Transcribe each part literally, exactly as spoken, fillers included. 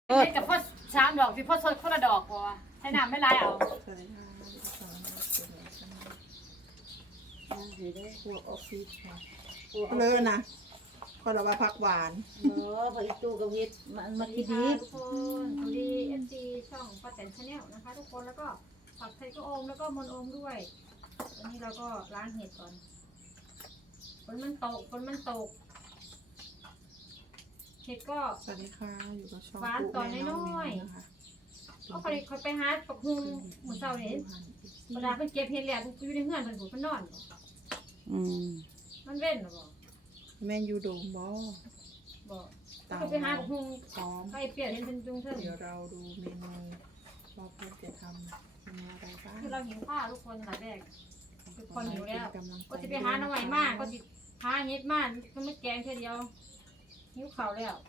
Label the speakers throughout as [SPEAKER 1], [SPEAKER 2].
[SPEAKER 1] เฮ็ดกับพ่อสามดอกพี่พ่อซดคนละดอกพอใช้น้ำไม่ลายเอา
[SPEAKER 2] เลยนะพอเราว่าผักหวาน
[SPEAKER 3] เออพออีตูกับเฮ็ดมันมันคิดดี
[SPEAKER 1] ทุกคนสวัสดีเอฟซีช่องป้าแตนชาแนลนะคะทุกคนแล้วก็ผัดไทยก็โอมแล้วก็มนโอมด้วยวันนี้เราก็ล้างเห็ดก่อนฝนมันตกฝนมันตกเห็ดก็
[SPEAKER 2] สวัสดีค่ะอยู่กับช่อง
[SPEAKER 1] หวานตอนน้อยๆ
[SPEAKER 2] นะคะ
[SPEAKER 1] เอาไปคอยไปหาปักหุงหมูเสาเนี่ยเวลาเพิ่นเก็บเห็ดแล้วอยู่ในเฮือนเพิ่นบ่เพิ่นนอนบ่
[SPEAKER 3] อืม
[SPEAKER 1] มันเว้นหรอบ่
[SPEAKER 2] แม่นยูโดมบอ
[SPEAKER 1] บ่ก็ไปหาปักหุง
[SPEAKER 2] พร้อม
[SPEAKER 1] ไปเปลี่ยนให้เป็นจุงเถิง
[SPEAKER 2] เดี๋ยวเราดูเมนูว่าเพื่อนจะทำเมนูอะไรบ้าง
[SPEAKER 1] คือเราหิวข้าวทุกคนหลายแรกทุกคนหิวแล้ว
[SPEAKER 2] กำลังใจ
[SPEAKER 1] ก็สิไปหาหน่อไม้มากก็สิหาเห็ดมากก็ไม่แกงแค่เดียวหิวข้าวแล้ว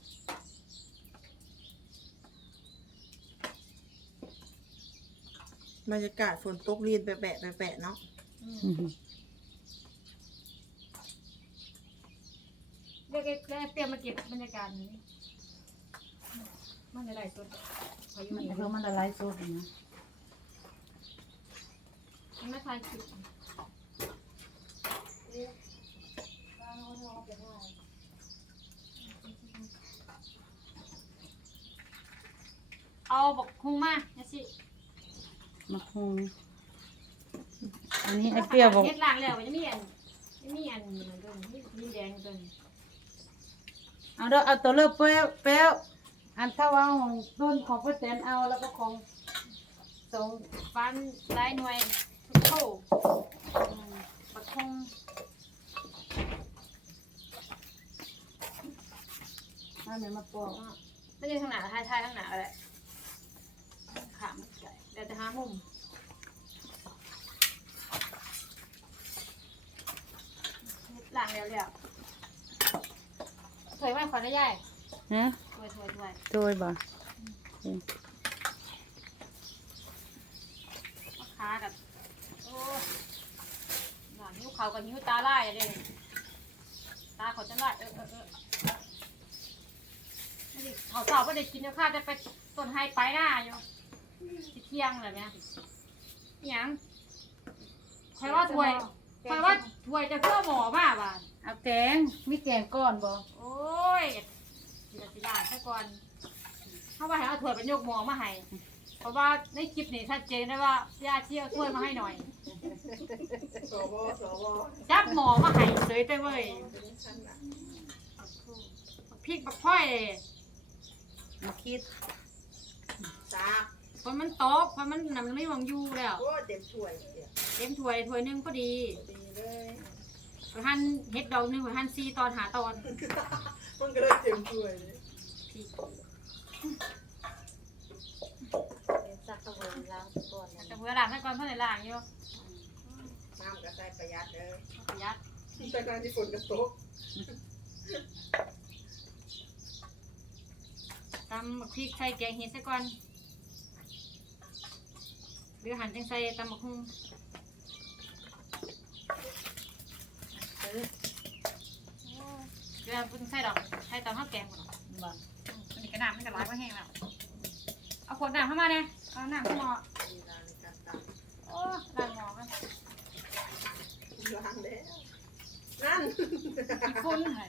[SPEAKER 2] บรรยากาศฝนตกรีดแปะแปะแปะแปะเนาะ
[SPEAKER 1] อืม
[SPEAKER 3] อืม
[SPEAKER 1] เรียกไอ้เรียกไอ้เปรียบมาเก็บบรรยากาศนี้มันจะได้สดพายุ
[SPEAKER 3] มัน
[SPEAKER 1] นี่
[SPEAKER 3] เพิ่มมันละลายสดนะ
[SPEAKER 1] มันไม่ทายคลิปเอาบอกคุงมาเนี่ยสิ
[SPEAKER 3] มะฮุงอันนี้ไอ้เปรี้ยวบอก
[SPEAKER 1] เฮ็ดล้างแล้วมันจะมีอันจะมีอันนี้มันตัวนี้มีแดงตัวนี้
[SPEAKER 3] เอาเด้อเอาตัวเลือกเปรี้ยวเปรี้ยวอันถ้าว่าของต้นของป้าแตนเอาแล้วก็ของ
[SPEAKER 1] สองฟันลายหน่วยทุกโถอืมบักคง
[SPEAKER 3] มาแม่มาปอก
[SPEAKER 1] ไม่ได้ทางหนาทายทายทางหนาอะไรขามใส่เดี๋ยวจะหามุมหลังเร็วเร็วถวยไว้ขอได้ย่าย
[SPEAKER 3] ฮะ
[SPEAKER 1] ถวยถวยถวย
[SPEAKER 3] โดยบ่
[SPEAKER 1] มาค้ากับโอ้หลังนิ้วเขากับนิ้วตาไล่เลยตาเขาจะไล่เออเออเออไม่ได้เขาสอบไม่ได้กินเดี๋ยวข้าจะไปต้นไฮไปหน้าอยู่ที่เที่ยงอะไรเนี้ยยังใครว่าถวยใครว่าถวยจะเพื่อหมอบ้าบ้าน
[SPEAKER 3] เอาแกงมีแกงก้อนบ่
[SPEAKER 1] โอ้ยเดี๋ยวสิลาซะก่อนเขาว่าให้เอาถ้วยเป็นยกหมอมาให้เพราะว่าในคลิปนี่ชัดเจนได้ว่าย่าเชี่ยวถ้วยมาให้หน่อย
[SPEAKER 2] สวสว
[SPEAKER 1] จับหมอมาให้เฉยไปเว้ยพริกบักพ่อย
[SPEAKER 3] มาคิด
[SPEAKER 2] ซาก
[SPEAKER 1] เพราะมันตกเพราะมันน่ะมันไม่หวังอยู่แล้ว
[SPEAKER 2] โอ้เต็มถ้วยเดียว
[SPEAKER 1] เต็มถ้วยถ้วยหนึงพอดี
[SPEAKER 2] ดีเลย
[SPEAKER 1] ไปหั่นเฮ็ดดอกหนึงไปหั่นซีตอนหาตอน
[SPEAKER 2] มันก็เลยเต็มถ้วยเลย
[SPEAKER 1] พริก
[SPEAKER 3] สักกระเบือล้างก่อน
[SPEAKER 1] แต่เวลาล้างซะก่อนเท่าไหร่ล้างอยู่
[SPEAKER 2] น้ำก็ใส่ประหยัดเลย
[SPEAKER 1] ประหยัด
[SPEAKER 2] แต่การที่ฝนกระตก
[SPEAKER 1] ตำบักพริกใส่แกงเห็ดซะก่อนหรือหั่นจังใส่ตำบักหุ่งเดี๋ยวเพิ่งใส่ดอกใส่ตำข้าวแกงก่อน
[SPEAKER 3] บ่
[SPEAKER 1] อันนี้กระน้ำมันกระไรก็แห้งแล้วเอาขวดน้ำเข้ามาเนี่ยเอาน้ำเข้ามา
[SPEAKER 2] เวลาในการตำ
[SPEAKER 1] โอ้ล้างหม้อกัน
[SPEAKER 2] ล้างแล้วนั่น
[SPEAKER 1] ฟุ้นเลย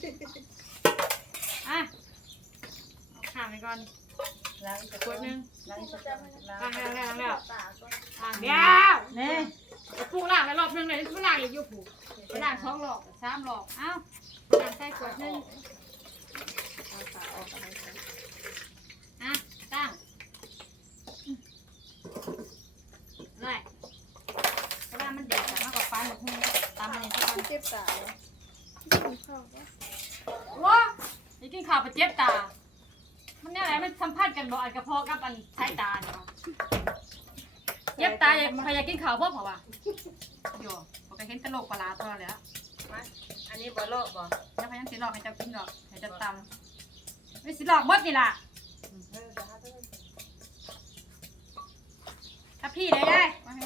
[SPEAKER 1] อ่ะเอาข้ามไปก่อน
[SPEAKER 3] ล้างอีก
[SPEAKER 1] ขวดหนึง
[SPEAKER 3] ล้างอีกล้าง
[SPEAKER 1] ล้างแล้วล้างแล้วล้างเดียว
[SPEAKER 3] แน่
[SPEAKER 1] ผูล้างแล้วรอบหนึงเลยผูล้างอีกอยู่ผูไปล้างสองรอบสามรอบเอ้าล้างใส่ขวดหนึง
[SPEAKER 2] เอาฝาออกอะไรกัน
[SPEAKER 1] อ่ะตั้งเลยเพราะว่ามันเด็ดมากกว่าปลาหมึกหุ้งตามมาเลยทุกคน
[SPEAKER 2] เจ็บตา
[SPEAKER 1] ว้าอย่ากินข้าวไปเจ็บตา มันเนี่ยอะไรมันสัมพันธ์กันบ่อันกระเพาะกับอันสายตาเนี่ยเจ็บตาอย่าใครอยากกินข้าวบ่เปล่าวะโย่ผมก็เห็นตลกปลาร้าตัวแล้ว
[SPEAKER 3] อันนี้บ่โลบ่
[SPEAKER 1] แล้วพยังสิหลอกให้เจ้ากินดอกให้เจ้าตำไม่สิหลอกหมดนี่ล่ะถ้าพี่ได้ได้มาให้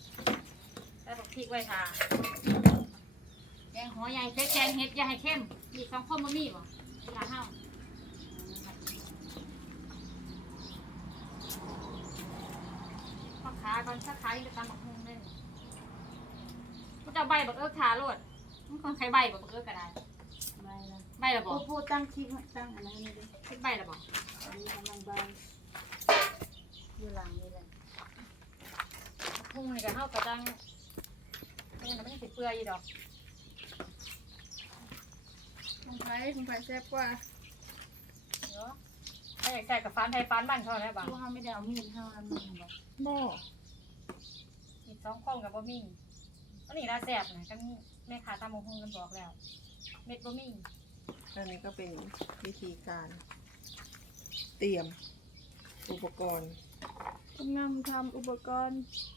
[SPEAKER 1] ได้บอกพริกไว้ค่ะแกงหัวใหญ่แกงเห็ดอย่าให้เข้มมีสองคนบ่มีบ่เวลาเฮาพักขาก่อนสักขาอีกจะตามบักฮุงได้กูจะใบบักเอิกขาโลดมันคนใครใบบักเอิกก็ได้
[SPEAKER 3] ใบละ
[SPEAKER 1] ใบละบ่
[SPEAKER 3] ปูปูตั้งคลิปไว้ตั้งอะไรนี่ดิ
[SPEAKER 1] คิดใบละบ่
[SPEAKER 3] อันนี้กำลังใบอยู่หลังนี่แหละ
[SPEAKER 1] ฮุงนี่ก็เฮาก็จังนี่น่ะมันสิเปื่อยอยู่ดอก
[SPEAKER 2] ของไผ่ของไผ่แซ่บกว่า
[SPEAKER 1] เนาะถ้าอยากใส่กับฟานไทยฟานบ้านเขาแล้วบ่
[SPEAKER 3] ปูเขาไม่ได้เอามีดเท่านั้นมันบอก
[SPEAKER 2] บ่
[SPEAKER 1] มีสองข้องกับบ่มีอันนี้น่าแซ่บนะกันแม่ค้าตามบักฮุงกันบอกแล้ว เม็ดบ่มี
[SPEAKER 2] อันนี้ก็เป็นวิธีการ เตรียมอุปกรณ์
[SPEAKER 4] ทำงานทำอุปกรณ์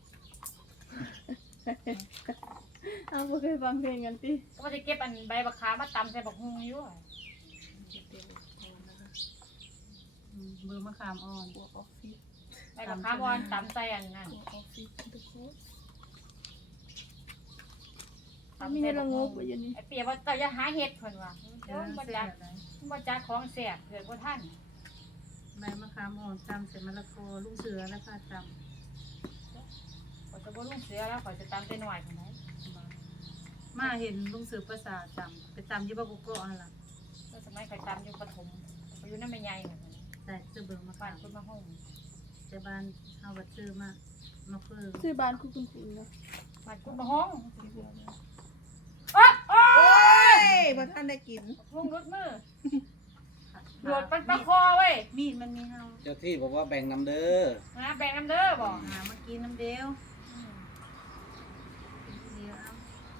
[SPEAKER 4] เอาบ่เคยฟังเพลงกันติ
[SPEAKER 1] ก็ว่าจะเก็บอันใบบักขามาตำใส่บักฮุงอยู่อะ
[SPEAKER 2] เตรียมอุปกรณ์นะคะ
[SPEAKER 3] อืมเบอร์มะขามอ่อน
[SPEAKER 2] พวกออฟฟิศ
[SPEAKER 1] ใบบักขาบอนตำใส่อันนั้น
[SPEAKER 2] พวกออฟฟิศทุกคน
[SPEAKER 1] ตำ
[SPEAKER 4] มี
[SPEAKER 1] ใส่
[SPEAKER 4] ให้
[SPEAKER 1] บั
[SPEAKER 4] ระ
[SPEAKER 1] ก
[SPEAKER 4] ง
[SPEAKER 1] ฮุ
[SPEAKER 4] ก
[SPEAKER 1] ง
[SPEAKER 4] ไว้อยู่นี่
[SPEAKER 1] ไอ้เปียว่าเจ้าอย่าหาเห็ดเพิ่นว่า
[SPEAKER 3] เอ
[SPEAKER 1] เจ้า
[SPEAKER 3] อ
[SPEAKER 1] บ่
[SPEAKER 3] เสี
[SPEAKER 1] จั
[SPEAKER 3] ย
[SPEAKER 1] ก
[SPEAKER 3] บเลย
[SPEAKER 1] บ่จักของแซ่บเกิดบ่ทัน
[SPEAKER 3] ใบมะขามอ่อนตำใส่มะละกอลูกเสือแล้วค่ะตำ
[SPEAKER 1] ข่อยจะบ่ลุงเสือแล้วข่อยจะตำแต่น้อยพุ่นได้
[SPEAKER 3] มาเห็นลุงเสือภาษาตำไปตำอยี่บ้านกุกเกาะนั่นล่ะ
[SPEAKER 1] แล้วสมัยข่อยตำอยู่ปฐมข่อยอยู่นำแม่ใหญ่นั่นน่ะ
[SPEAKER 3] แต่ซื้อเบอร์มะ
[SPEAKER 1] บ้า
[SPEAKER 3] ขาน ม
[SPEAKER 1] คุณมาห้อง
[SPEAKER 3] แต่บ้านเฮาวัดซื้อมามาเพิ่ม
[SPEAKER 4] ชื่อบ้านคุณคุณคุณนะ
[SPEAKER 1] บ้านคุณมาห้องเอ้อโอ้
[SPEAKER 2] โอ้
[SPEAKER 1] ย
[SPEAKER 2] ยบ่ท่านได้กิน
[SPEAKER 1] ลุงรุดมือโดดปันปะคอเว้ย
[SPEAKER 3] มีดมันมีเฮา
[SPEAKER 5] เจ้าที่บอกว่าแบ่งน้ำเด้อ
[SPEAKER 1] นะแบ่งน้ำเด้อบ่
[SPEAKER 3] หามากินน้ำเดียวเดียวเอา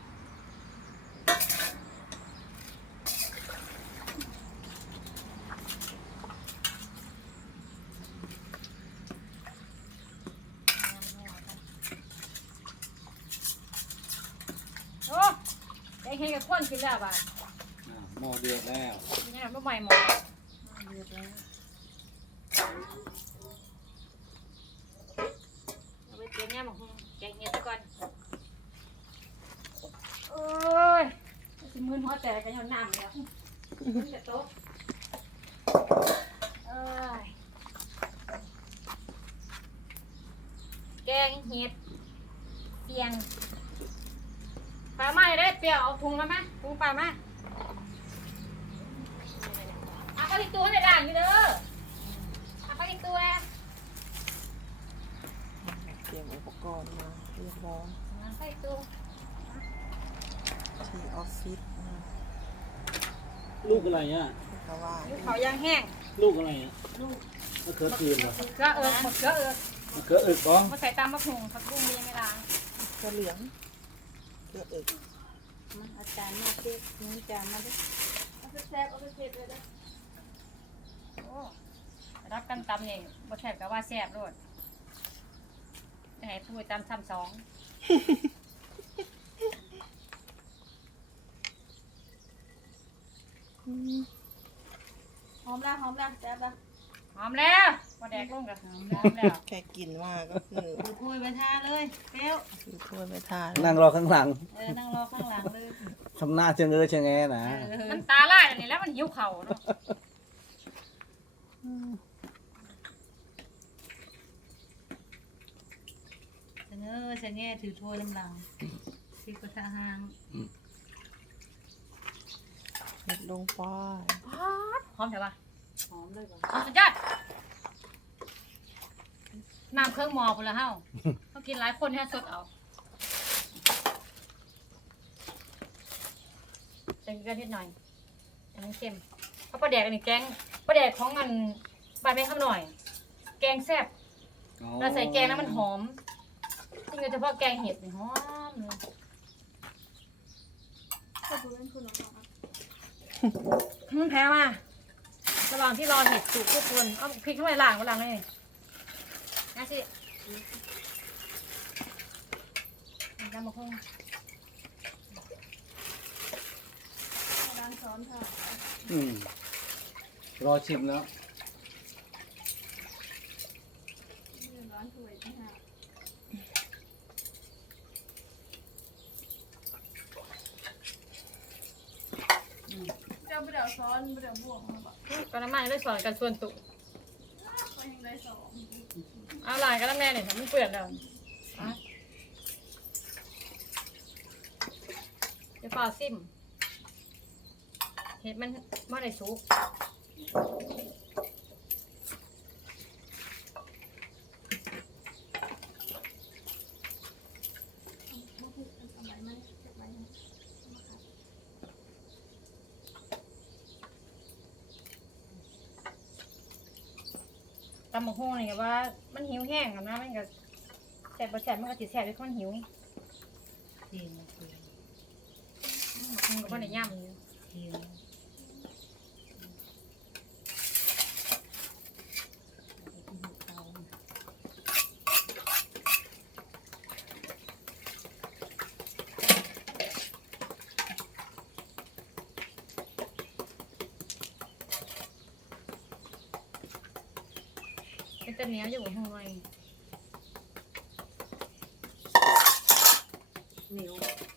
[SPEAKER 1] โอ้แกงเฮงกับข้นกินแล้วบ่า
[SPEAKER 5] อ่าหม้อเดือดแล้ว
[SPEAKER 1] นี่บ่ใหม่หมด
[SPEAKER 3] เดือดแล้ว
[SPEAKER 1] เอาไปเตรียมเนี่ยหมกหุ้งแกงเห็ดซะก่อนโอ้ยสิมืนหัวแตกกันย้อนน้ำแล้วมันจะตกเอ้ยแกงเห็ดเปียงปลาไหม้ได้เปรี้ยวเอาถุงมาไหมถุงปลามาเอาไปอีกตัวให้ด่างอยู่เด้อเอาไปอีกตัวแล้ว
[SPEAKER 2] เตรียมอุปกรณ์มาเรียบร้อย
[SPEAKER 1] เอาไปอีกตัว
[SPEAKER 2] ที่ออฟฟิศนะ
[SPEAKER 5] ลูกอะไรอ่ะ
[SPEAKER 2] ก็ว่า
[SPEAKER 1] ลูกเขายางแห้ง
[SPEAKER 5] ลูกอะไรอ่ะมะเขือคืนเหรอ
[SPEAKER 1] เกลือเอิกหมดเกลือเอิก
[SPEAKER 5] มะเขืออึกบ้อง
[SPEAKER 1] มาใส่ตามมะพร้าวผักบุ้งยังไม่ล้าง
[SPEAKER 2] กระเหลืองเกลืออึก
[SPEAKER 3] มาอาจารย์มาเก็บนี่จานมาด้วย
[SPEAKER 4] เอาไปแซ่บเอาไปเผ็ดเลยนะ
[SPEAKER 1] โอ้รับกันตำเนี่ยบ่แซ่บก็ว่าแซ่บโลดจะให้พูดตำซ้ำสอง
[SPEAKER 4] อืมหอมละหอมละแซ่บละ
[SPEAKER 1] หอมแล้วมาแดกลงกันหอมแล้ว
[SPEAKER 2] แค่กินว่าก็คือ
[SPEAKER 3] ดูคุยไปท่าเลยเปรี้ยว
[SPEAKER 2] คือถ้วยไม่ทาน
[SPEAKER 5] นั่งรอข้างหลัง
[SPEAKER 3] เออนั่งรอข้างหลังเลย
[SPEAKER 5] ทำหน้าเชิงเออเชิงแอนะ
[SPEAKER 3] เออ
[SPEAKER 1] มันตาลายอันนี้แล้วมันหิวเข่าเนาะ
[SPEAKER 3] เสนอเสนอถือถ้วยลำหลังที่กระทะหาง
[SPEAKER 2] เห็ดลงไป
[SPEAKER 1] หอมใช่ปะ
[SPEAKER 3] หอมเลยก่อน
[SPEAKER 1] สุดยอดน้ำเครื่องหมอพุ่นละเฮาเขากินหลายคนให้สดเอาใส่เกลือนิดหน่อยอันนี้เค็มเพราะปลาแดกอันนี้แกงปลาแดกของมันบานไม่ข้างหน่อย แกงแซ่บ เราใส่แกงแล้วมันหอมจริงๆเฉพาะแกงเห็ดนี่หอมเลย
[SPEAKER 4] ถ้าคุณเป็นคนของเรา
[SPEAKER 1] มันแพ้มาระหว่างที่รอเห็ดสุกทุกคนเอาพริกเข้าไปล้างก็ล้างเลยนะสิจำมาคง
[SPEAKER 4] ร้านสอนค่ะ
[SPEAKER 5] อืมรอชิมแล้ว
[SPEAKER 4] นี่ร้านสวยที่ห้าไม่ได้เอาซ้อนไม่ได้เอาบ่วงมาบอก
[SPEAKER 1] ก็น้ำมันเลยสอนกันส่วนตุ
[SPEAKER 4] ก็ยังได้สอง
[SPEAKER 1] เอาลายก็น้ำแม่เนี่ยมันเปื่อนแล้วจะฝ่าซิมเห็ดมันไม่ได้สุก
[SPEAKER 4] เอาไว้มาเก็บไว้นะ
[SPEAKER 1] ตำบักหุ่งนี่ก็ว่ามันหิวแห้งอะนะมันก็แสบประแสบมันก็ติดแสบด้วยมันหิว
[SPEAKER 3] เทียนเทียน
[SPEAKER 1] มันก็ไม่ได้ย่ำอยู่
[SPEAKER 3] เทียน
[SPEAKER 1] เป็นแต่เหนียวอยู่ห่วย
[SPEAKER 3] เหนียว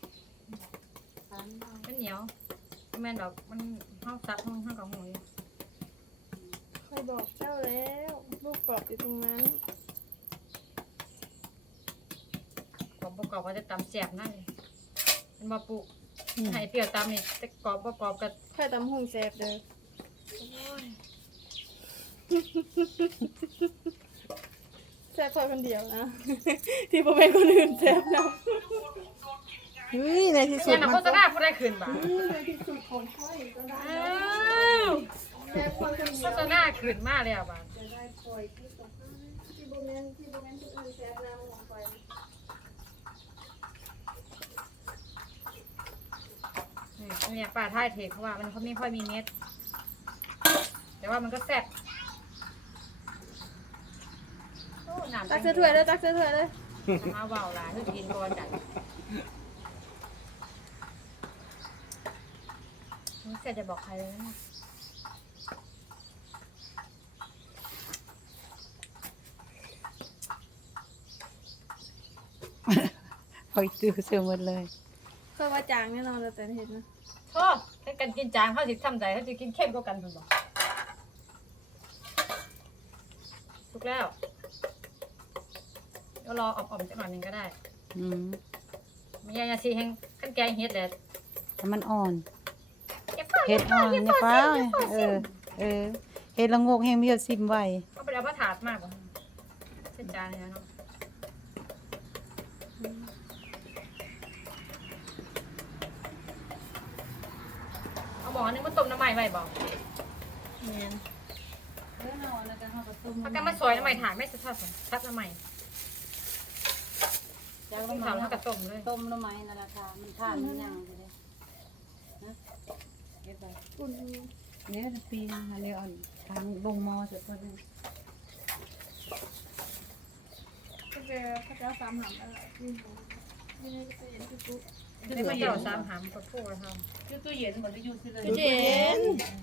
[SPEAKER 1] เป็นเหนียวแม่นดอกมันห้าวซับห้องห้าวกับหอย
[SPEAKER 4] คอยบอกเจ้าแล้วลูกกรอบอยู่ตรงนั้น
[SPEAKER 1] กรอบประกอบก็จะตำแสบนั่นเป็นมาปลูกให้เปรี้ยวตำนี่แต่กรอบประกอบกับ
[SPEAKER 4] ค่อยตำหุ่งแซ่บเด้อแซ่บพอคนเดียวนะ ที่พ่อแม่คนอื่นแซ่บนะ
[SPEAKER 2] เฮ้ยในที่สุ
[SPEAKER 1] เนี่
[SPEAKER 2] ด
[SPEAKER 1] ยนะ
[SPEAKER 2] มั
[SPEAKER 1] โฆ
[SPEAKER 2] น
[SPEAKER 1] ษณาผู้ได้คืนบ่า
[SPEAKER 4] ในที่สุดของค่อยก็ได้
[SPEAKER 1] อ้าว
[SPEAKER 4] แซ่บพอคนเดี
[SPEAKER 1] โฆ
[SPEAKER 4] ยว
[SPEAKER 1] ษณาคืนมาแล้วบ่า
[SPEAKER 4] จะได้คอยที่สองที่พ่อแม่ที่พ่อแม่คนอื่นแซ่บนะของคอย
[SPEAKER 1] เนี่ยป่าท่ายเทเพราะว่ามันเขาไม่ค่อยมีเม็ดแต่ว่ามันก็แซ่บโอ้น้ำ
[SPEAKER 4] ตักเสื้อถ้วยเลยตักเสื้อถ้วยเลย
[SPEAKER 1] มาว่าวหลานคือกินก่อนจัดนี่เสร็จจะบอกใครเลยนะ
[SPEAKER 3] พอยตื้อเสือหมดเลย
[SPEAKER 4] เคยว่าจางแน่นอนเลยแต่เห็นนะ
[SPEAKER 1] โทษให้กันกินจางเขาสิทำใจเขาจะกินเข้มกว่ากันคุณบอกถูกแล้วก็รออ่อมๆสักหน่อยหนึ่งก็ได้
[SPEAKER 3] อืม
[SPEAKER 1] ไม่ยายาซีแห้งขั้นแกงเฮ็ดแหละ
[SPEAKER 3] แต่มันอ่อน
[SPEAKER 1] เก็บฟ้า
[SPEAKER 3] เฮ็ดอ่อนอย่าฟ้าเออ เออ เฮ็ดละงกแห้งมีเอาซิมไว้
[SPEAKER 1] เขาไปเอามาถาดมากกว่าเส้นจานเนี่ยเนาะเอาหมอนึงมาต้มน้ำใหม่ไว้บอก
[SPEAKER 4] เนียน
[SPEAKER 3] เออเอาแล้วก็เฮาก็ต้ม
[SPEAKER 1] ถ้ากันมาซอยน้ำใหม่ถาดไม่สะทัดทัดน้ำใหม่
[SPEAKER 3] จาก
[SPEAKER 1] ต้
[SPEAKER 3] ต้
[SPEAKER 1] ม
[SPEAKER 3] ม
[SPEAKER 1] ถาดแล้วก็ต้มเลย
[SPEAKER 3] ต้มละไม้นั่นราคามันทานมันยังไปเลยนะเก็บไป
[SPEAKER 4] คุณ
[SPEAKER 3] เนี่ยปีนึงเรียกเอาทางลงมอเสร็จก็ได้
[SPEAKER 4] ก็จะพระเจ้าสามหำอะไรที่หนูไม่ได้จะเห็นคือปุ๊บ
[SPEAKER 1] ได้มาเดี่ยวสามหามกดพูดแล้วท
[SPEAKER 3] คือตู้เย็นบ่ได้อยู่ที่เลย
[SPEAKER 4] เจน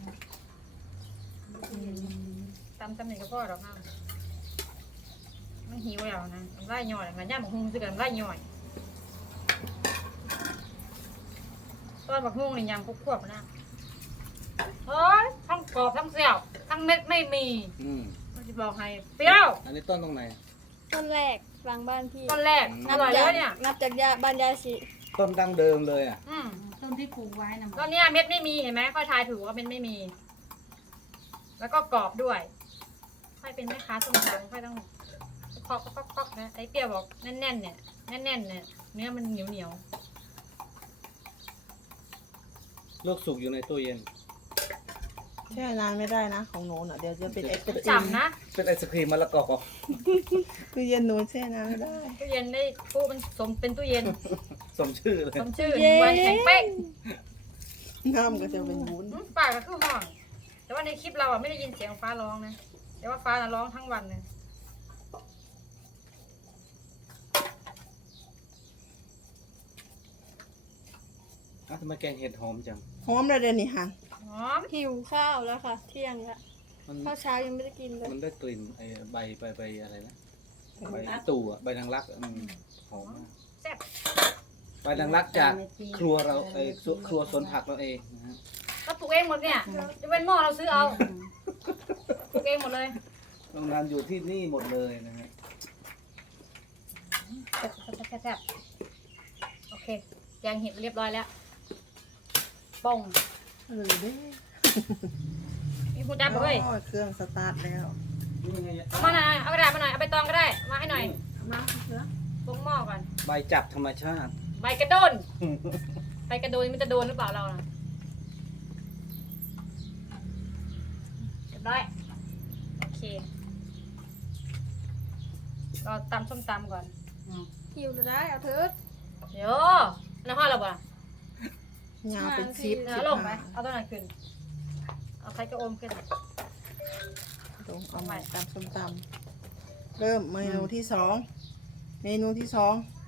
[SPEAKER 1] ำตำตำหนึ่งก็พอดอกค่ะมันหิวแล้วนะไล่ย่อยมันย่าหมกฮุ้งซื้อกันไล่ย่อยตอนหมกฮุ้งนี่ยังควบๆนะเฮ้ยทั้งกรอบทั้งเสี่ยวทั้งเม็ดไม่มี
[SPEAKER 5] อืม
[SPEAKER 1] มันจะบอกให้เปรี้ยว
[SPEAKER 5] อันนี้ต้นตรงไหน
[SPEAKER 4] ต้นแรกหลังบ้านพี่
[SPEAKER 1] ต้นแรกอร่อยเลยเนี่ย
[SPEAKER 4] นับจากยาบ้านยาชี
[SPEAKER 5] ต้นดั้งเดิมเลยอ่ะ
[SPEAKER 1] อืม
[SPEAKER 3] ต้นที่ปลูกไว้นะ
[SPEAKER 1] ตอนเนี้ยเม็ดไม่มีเห็นไหมค่อยทายถูกว่าเม็ดไม่มี แล้วก็กรอบด้วยค่อยเป็นแม่ค้าส้มตำค่อยต้องเคาะเคาะเคาะนะไอ้เปรี้ยวบอกแน่นๆเนี่ยแน่นๆเนี่ยเนื้อมันเหนียวเหนียว
[SPEAKER 5] ลูกสุกอยู่ในตู้เย็น
[SPEAKER 2] แช่นานไม่ได้นะของหนูน่ะเดี๋ยวจะเป็นไอศกรีม
[SPEAKER 1] จำนะ
[SPEAKER 5] เป็นไอศครีมมะละกอ
[SPEAKER 2] ตู้เย็นหนูแช่นานไม่ได้
[SPEAKER 1] ตู้เย็นได้ตู้มันสมเป็นตู้เย็น
[SPEAKER 5] สมชื่อเลย
[SPEAKER 1] สมชื่อวันแข็งเป๊ก
[SPEAKER 2] น้ำก็จะเป็นวุ้น
[SPEAKER 1] อืมปากก็คือห้อง แต่ว่าในคลิปเราอ่ะไม่ได้ยินเสียงฟ้าร้องนะแต่ว่าฟ้าน่ะร้องทั้งวันเลย
[SPEAKER 5] อ้าวทำไมแกงเห็ดหอมจัง
[SPEAKER 2] หอมเลยเดี๋ยวนี้หัน
[SPEAKER 1] หอม
[SPEAKER 4] หิวข้าวแล้วค่ะ เที่ยงละ
[SPEAKER 5] มัน
[SPEAKER 4] ข้าวเช้ายังไม่ได้กินเลย
[SPEAKER 5] มันได้กลิ่นไอ้ใบใบใบอะไรนะใบตู่อ่ะใบนางรักอืมหอมมาก
[SPEAKER 1] แซ่บ
[SPEAKER 5] ใบนางรักจากครัวเราไอ้ยครัวสวนผักเราเองนะฮะ
[SPEAKER 1] เราปลูกเองหมดเนี่ยจะเป็นหม้อเราซื้อเอาปลูกเองหมดเลย
[SPEAKER 5] โรงงานอยู่ที่นี่หมดเลยนะฮะ
[SPEAKER 1] แซ่บแซ่บแซ่บแซ่บโอเคแกงเห็ดเรียบร้อยแล้วป่ง
[SPEAKER 2] เออเด้
[SPEAKER 1] มีผู้จับด้วย
[SPEAKER 2] โอ้ยเครื่องสตาร์ทแล้ว
[SPEAKER 5] นี่ไง
[SPEAKER 1] เอามาหน่อยเอากระดาษมาหน่อยเอาใบตองก็ได้มาให้หน่อย
[SPEAKER 2] มาเสือ
[SPEAKER 1] ปรุงหม้อก่อน
[SPEAKER 5] ใบจับธรรมชาติ
[SPEAKER 1] ใบกระโดนใบกระโดนมันจะโดนหรือเปล่าเราน่ะเรียบร้อยโอเคเราตำส้มตำก่อน
[SPEAKER 4] หิวจะได้เอาเถิด
[SPEAKER 1] เดี๋ยวน้ำห้อเราบ่
[SPEAKER 2] ยาวเป็นซิป
[SPEAKER 1] เนื้อลงไหมเอาตัวไหนขึ้นเอาไข่กระโอมขึ้น
[SPEAKER 2] ลงเอาใหม่ตำส้มตำเริ่มเมนูที่สองเมนูที่สอง